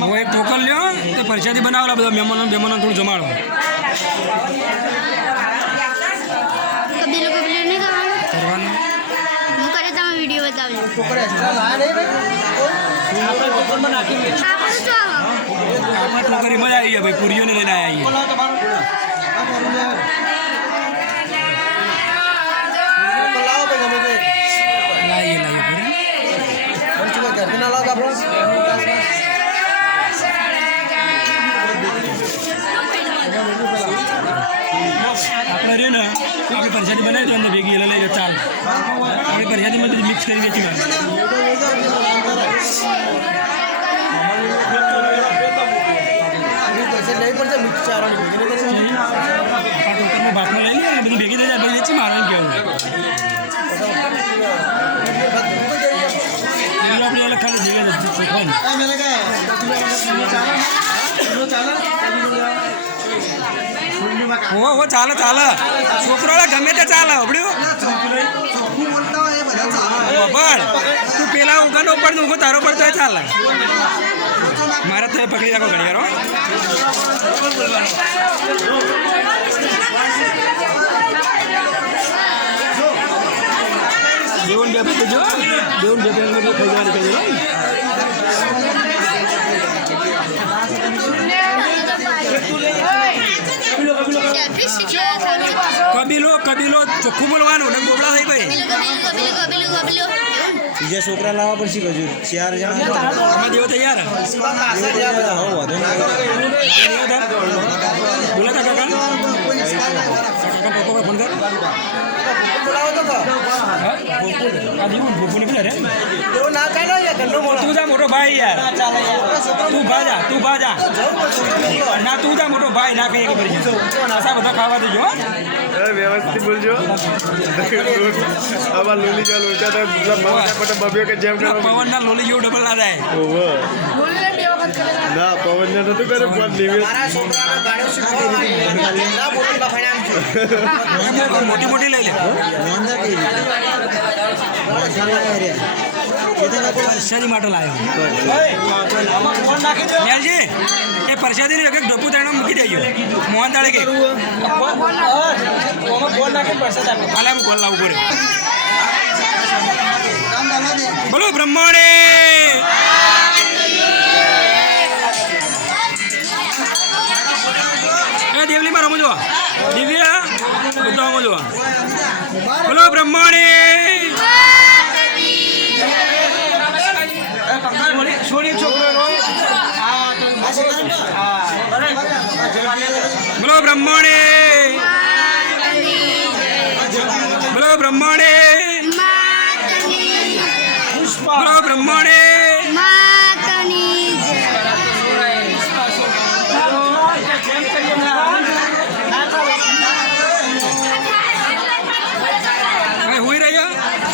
હું એક ટોકન લ્યો તે પરસાદી બનાવેલા બધા મહેમાનો મહેમાનો થોડું જમાડો. કબીલો કબીલો નહીં કરવાનું કરવાનું. હું કરે તમે વીડિયો બતાવજો. આપણે આપણે ટોકરી મજા આવી ગયા ભાઈ. પૂરીઓને લઈને આવ્યા આપણે પરસાદીમાં બધી મિક્સ કરી વેચી મારે આ ટોકરમાં ભાતમાં લઈ લે બધી ભેગી થઈ જાય પછી વેચી મારે એમ કહેવું એટલે આપણે એટલે ખાલી ભેગા જ ચોખાને ઓ ઓ ચાલે ચાલે છોકરો ગમે તે ચાલે હબડ્યું બળ તું પેલા ઉગાનો ઉપર ઊંઘો તારો પડતો હોય ચાલે. મારે તો પકડી રાખો ઘડિયાળો દેવન બે જો દેવન બે ખાઈ જવાની કબીલો કબીલો ચોખ્ખું બોલવાનું ને ગોબડા થઈ ભાઈ. બીજા છોકરા લાવવા પડશે હજુ? ચાર જણા દેવો તૈયાર બધા હો વધુ બોલા તા કાકા કાકા પપ્પા પર ફોન કર તું જા મોટો ભાઈ યાર. તું ભાજા તું ભાજા ના તું જા મોટો ભાઈ ના કહીએ જાય બધા ખાવા દેજો વ્યવસ્થિત બોલજો. આમાં લોલી જો લોચા તો મતલબ બબ્યો કે જેમ કરો. પવન ના લોલી જેવું ડબલ ના થાય. ના પવન ને નતું કરે પણ દિવ્ય મોટી મોટી લઈ લે. પરસાદી માટે લાવ્યો ન્યાલજી એ પરસાદી એક એક ડબ્બુ મૂકી દેજો. મોહન દાડે કે. હાલે હું ગોલ લાવું પડે. બોલો બ્રહ્માણે દેવલી માં રમો જો દિવ્ય રમો જોવા બોલો બ્રહ્માણે બોલો બ્રહ્મણે. બોલો બ્રહ્મણે. બોલો બ્રહ્મણે.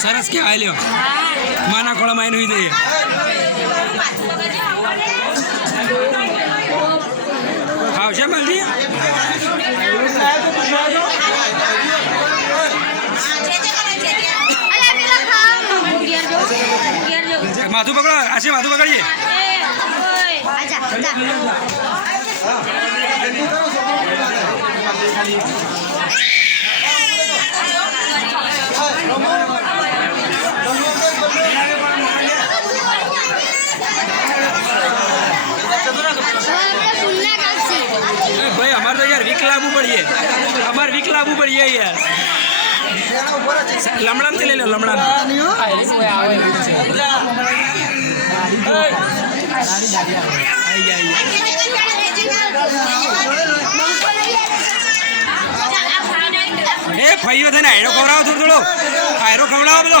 સરસ કે લ્યો. માના ખોળામાં એનું જઈએ. આવશે મલજી અલા પેલા ખાવાનું ઘેર જો ઘેર જો માથું પકડો આશી માથું પકડીએ. આજા આજા પુન્ના કાપસી એ ભાઈ, અમારે તો યાર વીક લાવવું પડીએ. અમારે વીક લાવવું પડીએ યાર. લમણામથી લઈ લો લમણા એ ફઈઓ થઈને આયરો ખવડાવો થોડો થોડો. આયરો ખવડાવો બધો.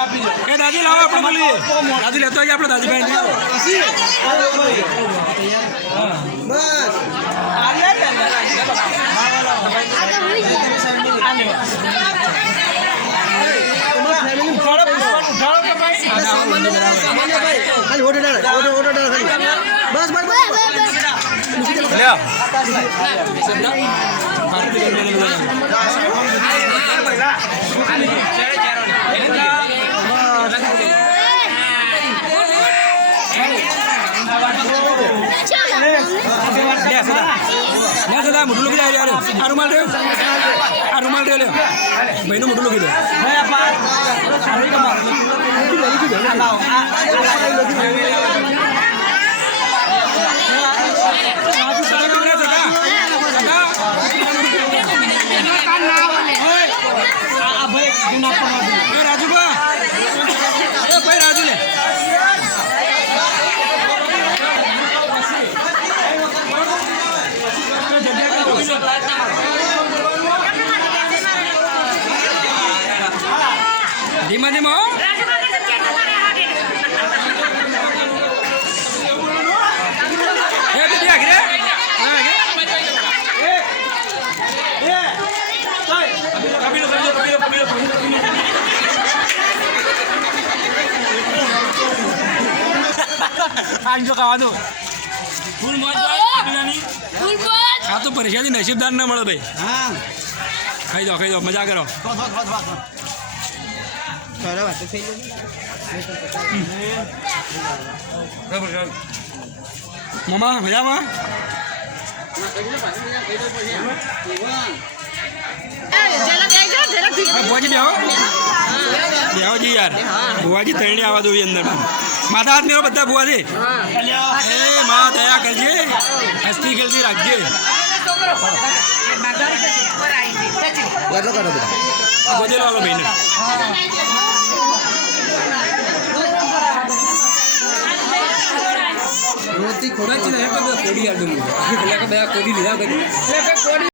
દાદી લાવો આપણે બોલીએ. દાદી લેતો આવીએ આપણે દાદીભાઈ બસ બસ બસ. લે સદા મોટું લખી યાર આ રૂમાલ રહ્યો આ રૂમાલ રહ્યો લ્યો ભાઈનું મોટું લખી દો આંજો ખાવા દો ફૂલ મોજ? ભાઈ કબીરાની. આ તો પરેશાની નસીબદાર ના મળે ભાઈ. હા. ખાઈ દો ખાઈ દો મજા કરો. બરાબર તો થઈ ગયું મમા મજામાં? આ બુવાજી બેહો. બેહો જી યાર. ભુવાજી તરણી આવવા દો અંદર માથા હાથ મેળો બધા બુવાજી એ મા દયા કરજે. હસ્તી ખેલતી રાખજે. એટલો કરો બધા કોડી ગોદેલો વાળો ભાઈને રોજથી ખોટું કોડી લીધા